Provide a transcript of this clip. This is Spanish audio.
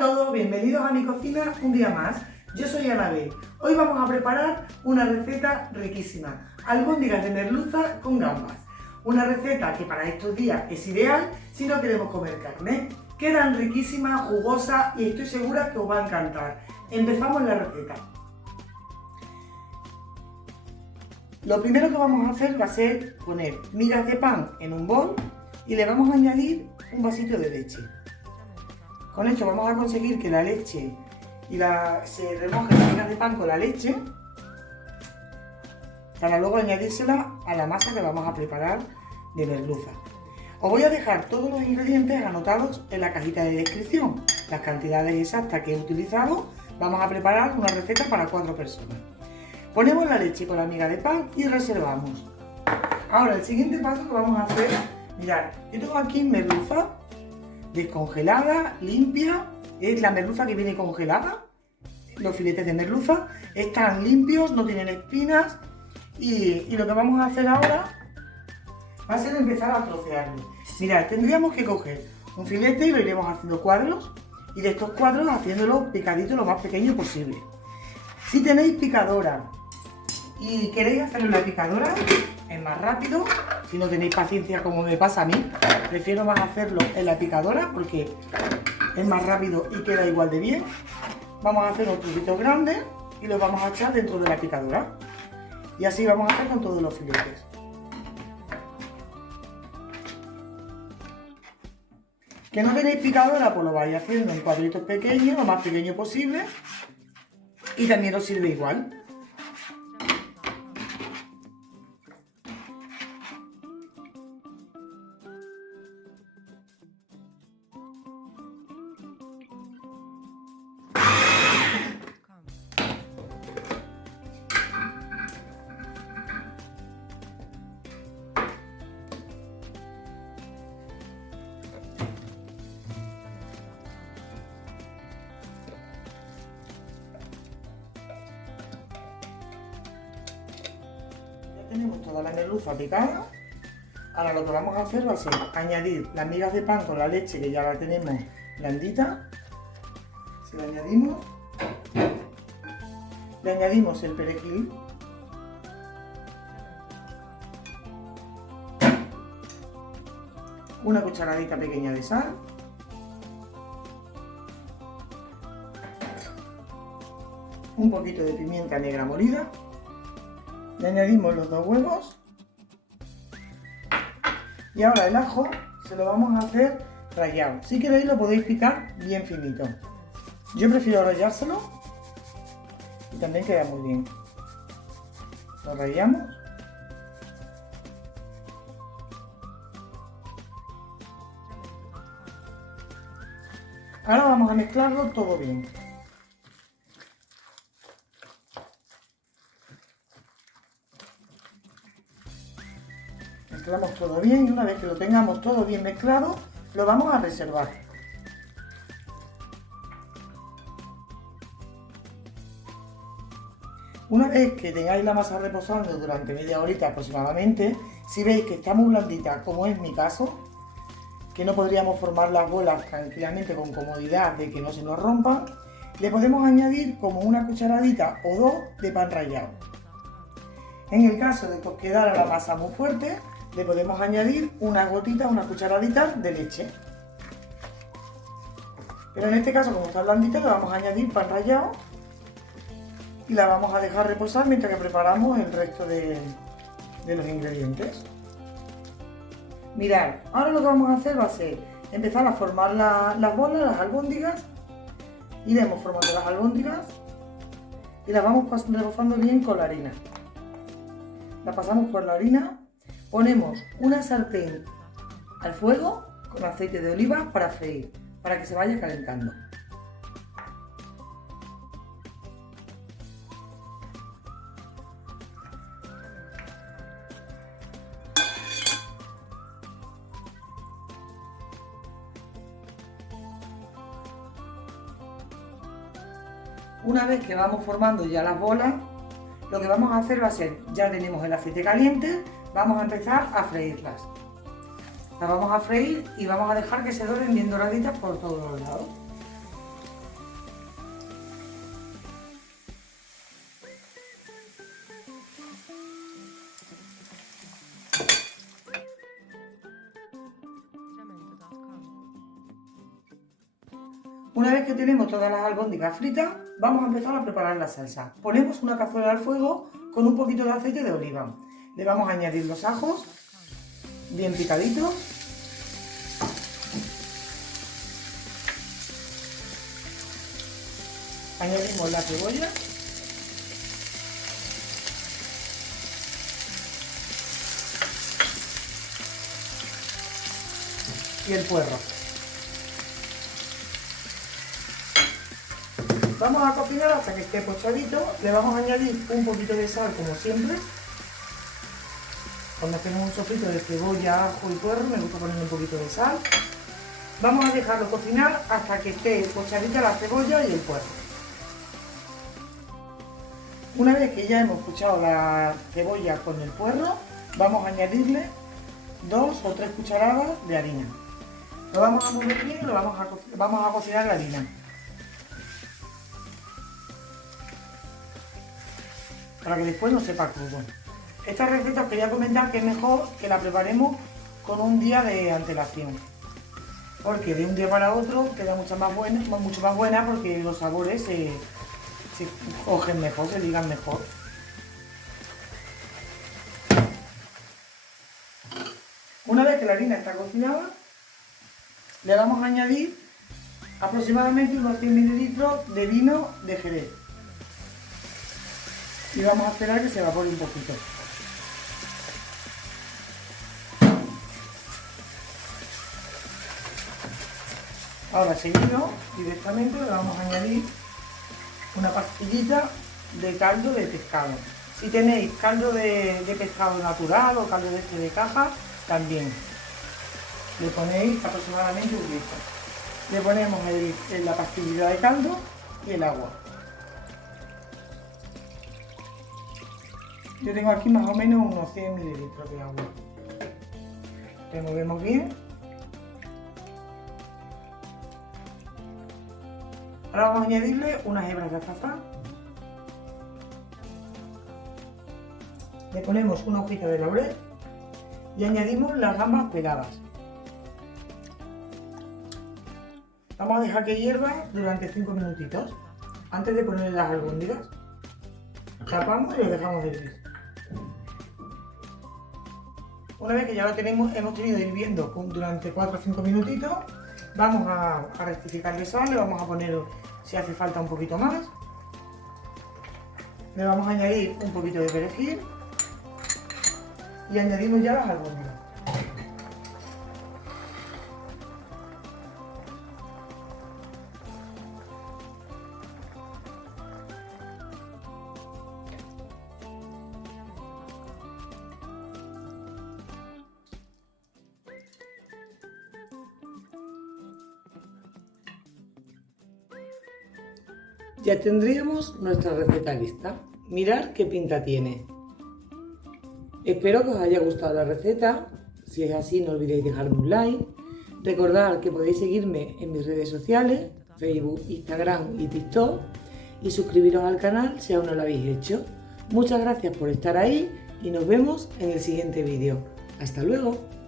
todos, bienvenidos a mi cocina un día más. Yo soy Anabel. Hoy vamos a preparar una receta riquísima, albóndigas de merluza con gambas. Una receta que para estos días es ideal si no queremos comer carne. Quedan riquísimas, jugosas y estoy segura que os va a encantar. Empezamos la receta. Lo primero que vamos a hacer va a ser poner migas de pan en un bol y le vamos a añadir un vasito de leche. Con esto vamos a conseguir que la leche se remojen las migas de pan con la leche para luego añadírsela a la masa que vamos a preparar de merluza. Os voy a dejar todos los ingredientes anotados en la cajita de descripción, las cantidades exactas que he utilizado. Vamos a preparar una receta para 4 personas. Ponemos la leche con la miga de pan y reservamos. Ahora el siguiente paso que vamos a hacer, mirad, yo tengo aquí merluza descongelada, limpia, es la merluza que viene congelada. Los filetes de merluza están limpios, no tienen espinas y lo que vamos a hacer ahora va a ser empezar a trocearlo. Mirad, tendríamos que coger un filete y lo iremos haciendo cuadros y de estos cuadros haciéndolo picadito lo más pequeño posible. Si tenéis picadora y queréis hacerlo en la picadora, es más rápido. Si no tenéis paciencia como me pasa a mí, prefiero más hacerlo en la picadora porque es más rápido y queda igual de bien. Vamos a hacer unos trocitos grandes y los vamos a echar dentro de la picadora. Y así vamos a hacer con todos los filetes. Que no tenéis picadora, pues lo vais haciendo en cuadritos pequeños, lo más pequeño posible. Y también os sirve igual. Tenemos toda la merluza picada. Ahora lo que vamos a hacer va a ser añadir las migas de pan con la leche que ya la tenemos blandita. Se la añadimos. Le añadimos el perejil. Una cucharadita pequeña de sal. Un poquito de pimienta negra molida. Le añadimos los 2 huevos y ahora el ajo se lo vamos a hacer rallado. Si queréis lo podéis picar bien finito. Yo prefiero rallárselo y también queda muy bien. Lo rallamos. Ahora vamos a mezclarlo todo bien. Mezclamos todo bien y una vez que lo tengamos todo bien mezclado, lo vamos a reservar. Una vez que tengáis la masa reposando durante media horita aproximadamente, si veis que está muy blandita, como es mi caso, que no podríamos formar las bolas tranquilamente con comodidad de que no se nos rompan, le podemos añadir como una cucharadita o 2 de pan rallado. En el caso de que os quedara la masa muy fuerte, le podemos añadir una cucharadita de leche. Pero en este caso, como está blandita, le vamos a añadir pan rallado y la vamos a dejar reposar mientras que preparamos el resto de los ingredientes. Mirad, ahora lo que vamos a hacer va a ser empezar a formar las bolas, las albóndigas. Iremos formando las albóndigas y las vamos rebozando bien con la harina. La pasamos por la harina. Ponemos una sartén al fuego con aceite de oliva para freír, para que se vaya calentando. Una vez que vamos formando ya las bolas, lo que vamos a hacer va a ser, ya tenemos el aceite caliente, vamos a empezar a freírlas. Las vamos a freír y vamos a dejar que se doren bien doraditas por todos los lados. Una vez que tenemos todas las albóndigas fritas, vamos a empezar a preparar la salsa. Ponemos una cazuela al fuego con un poquito de aceite de oliva. Le vamos a añadir los ajos, bien picaditos. Añadimos la cebolla. Y el puerro. Vamos a cocinar hasta que esté pochadito. Le vamos a añadir un poquito de sal como siempre. Cuando hacemos un sofrito de cebolla, ajo y puerro me gusta ponerle un poquito de sal. Vamos a dejarlo cocinar hasta que esté pochadita la cebolla y el puerro. Una vez que ya hemos pochado la cebolla con el puerro, vamos a añadirle 2 o 3 cucharadas de harina. Lo vamos a mover bien y vamos a cocinar la harina. Para que después no sepa crudo. Esta receta os quería comentar que es mejor que la preparemos con un día de antelación. Porque de un día para otro queda mucho más buena porque los sabores se cogen mejor, se ligan mejor. Una vez que la harina está cocinada, le vamos a añadir aproximadamente unos 100 mililitros de vino de Jerez. Y vamos a esperar que se evapore un poquito. Ahora seguido, directamente le vamos a añadir una pastillita de caldo de pescado. Si tenéis caldo de pescado natural o caldo de caja, también le ponéis aproximadamente un litro. Le ponemos la pastillita de caldo y el agua. Yo tengo aquí más o menos unos 100 mililitros de agua. Removemos bien. Ahora vamos a añadirle unas hebras de azafrán. Le ponemos una hojita de laurel y añadimos las gambas peladas. Vamos a dejar que hierva durante 5 minutitos antes de ponerle las albóndigas. Tapamos y lo dejamos hervir. Una vez que ya hemos tenido hirviendo durante 4 o 5 minutitos, vamos a rectificar de sal, le vamos a poner, si hace falta, un poquito más. Le vamos a añadir un poquito de perejil y añadimos ya las albóndigas. Ya tendríamos nuestra receta lista. Mirad qué pinta tiene. Espero que os haya gustado la receta. Si es así, no olvidéis dejarme un like. Recordad que podéis seguirme en mis redes sociales, Facebook, Instagram y TikTok, y suscribiros al canal si aún no lo habéis hecho. Muchas gracias por estar ahí y nos vemos en el siguiente vídeo. ¡Hasta luego!